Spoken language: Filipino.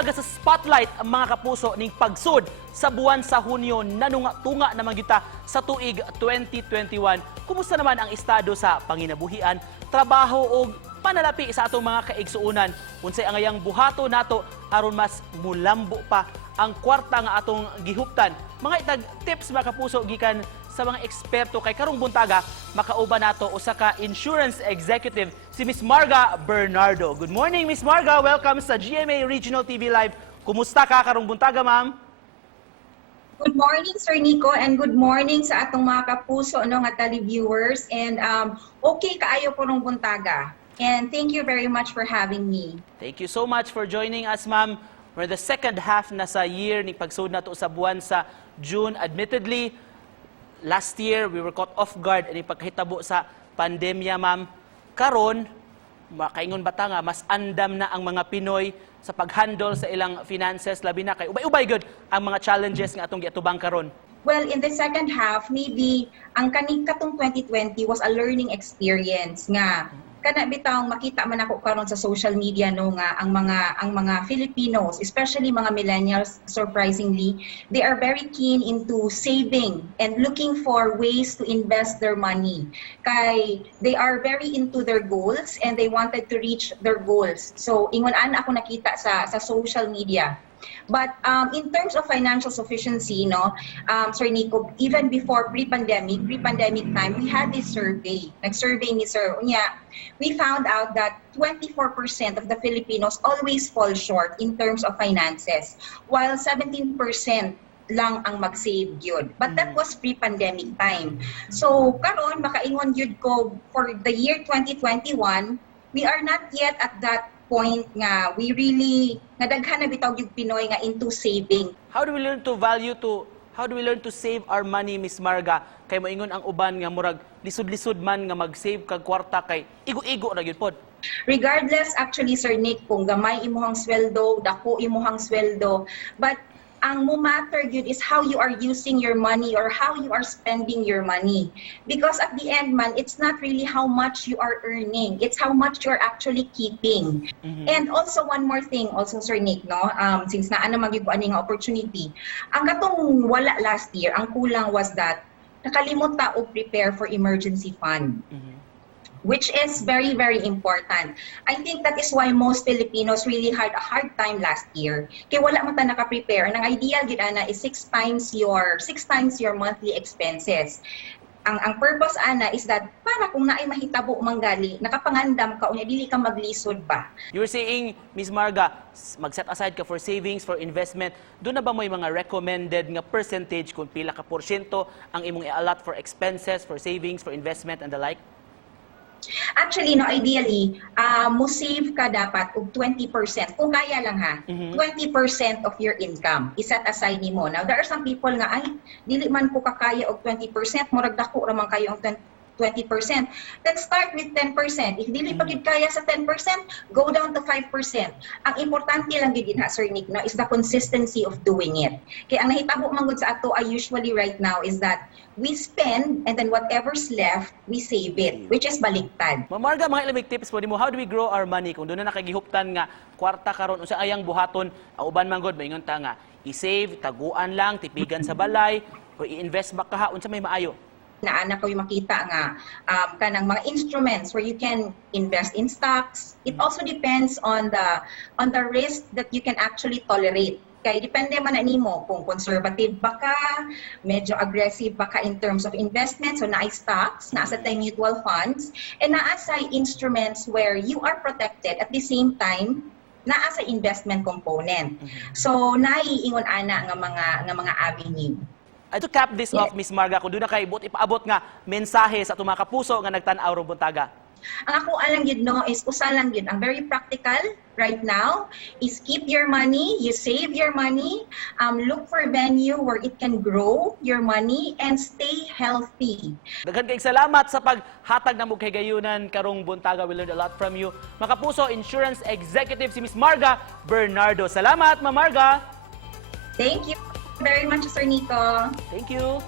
Buntag sa spotlight ang mga kapuso ning pagsud sa buwan sa Hunyo nanunga-tunga naman kita sa tuig 2021. Kumusta naman ang estado sa panginabuhian, trabaho o panalapi sa atong mga kaigsuunan? Unsay ang ayang buhato nato aron mas mulambo pa ang kwarta nga atong gihuptan? Mga itag tips mga kapuso gikan sa mga eksperto kay karong buntaga makauban nato usa ka insurance executive si Miss Marga Bernardo. Good morning Miss Marga, welcome sa GMA Regional TV Live. Kumusta ka karong buntaga, ma'am? Good morning, Sir Nico, and good morning sa atong mga kapuso no, nga televiewers. And okay kaayo po nung buntaga. And thank you very much for having me. Thank you so much for joining us, ma'am. We're the second half na sa year ni pagsud nato sa buwan sa June. Admittedly, last year we were caught off guard ani pagkahitabo sa pandemya, ma'am. Karon, makaingon bata nga mas andam na ang mga Pinoy sa paghandle sa ilang finances, labi na kay ubay-ubay good ang mga challenges nga atong giatubang karon. Well, in the second half, maybe ang katong 2020 was a learning experience nga kana bitawng makita man ako karon sa social media no nga ang mga Filipinos, especially mga millennials, surprisingly, they are very keen into saving and looking for ways to invest their money. Kay they are very into their goals and they wanted to reach their goals. So ingon ana ako nakita sa social media. But in terms of financial sufficiency, no, Sir Nico, even before pre-pandemic time, we had this survey. Nag-survey ni Sir Unya. We found out that 24% of the Filipinos always fall short in terms of finances, while 17% lang ang mag-save yun. But that was pre-pandemic time. So karon makaingon yun ko for the year 2021, we are not yet at that point nga we really nadaghan na bitaw yung Pinoy nga into saving. How do we learn to save our money, Miss Marga? Kay moingon ang uban nga murag lisod-lisod man nga mag-save kag kwarta kay igo-igo ra gyud pod. Regardless actually Sir Nick kung gamay imuhang sweldo, dako imuhang sweldo, but ang mo matter yun is how you are using your money or how you are spending your money. Because at the end man, it's not really how much you are earning, it's how much you are actually keeping. And also one more thing also Sir Nick, no, since naa na magyuan nga opportunity, ang katong wala last year, ang kulang was that nakalimot ta og prepare for emergency fund. Which is very, very important. I think that is why most Filipinos really had a hard time last year. Kaya wala man ta naka-prepare. Ang ideal gid ana is 6 times your monthly expenses. Ang purpose ana is that para kung naay mahitabo manggali, nakapangandam ka unya dili ka maglisod ba. You were saying, Miss Marga, mag-set aside ka for savings, for investment. Doon na ba may mga recommended nga percentage kung pila ka porsyento ang imong i-allot for expenses, for savings, for investment and the like? Actually, no, ideally, mo save ka dapat og 20%. Kung kaya lang ha, 20% of your income. Iset aside nimo. Now, there are some people nga, ay, dili man ko kakaya og 20%, murag dako ra man kayo og 20%. Let's start with 10%. If dili pa gid kaya sa 10%, go down to 5%. Ang importante lang gid ha, Sir Nick, no, is the consistency of doing it. Kaya ang nahitabo man gud sa ato ay usually right now is that we spend and then whatever's left, we save it, which is baliktad. Ma'am Marga, mga ilang tips po nimo, how do we grow our money? Kung doon na nakagihuptan nga kwarta karon unsa ayang buhaton, ang uban man gud maingon ta nga i-save, taguan lang, tipigan sa balay, o i-invest ba kaha unsa may maayo? Naana ko yung makita nga kanang mga instruments where you can invest in stocks. It also depends on the risk that you can actually tolerate. Kaya depende man na nimo kung conservative ba ka, medyo aggressive ba ka in terms of investment. So naay stocks, naasa tay mutual funds, and naasa instruments where you are protected at the same time naasa investment component. So naiingon ana nga mga avenue. To cap this off, Miss Marga, kung doon na kayo ipaabot nga mensahe sa itong mga kapuso nga nagtanaw ro buntaga. Ang ako alang yun no is usa lang yun. Ang very practical right now is keep your money, you save your money, look for venue where it can grow your money and stay healthy. Daghan kayong salamat sa paghatag na kay gayunan karong buntaga. We learned a lot from you. Mga kapuso, Insurance Executive si Miss Marga Bernardo. Salamat, Ma'am Marga! Thank you very much, Sir Nico. Thank you.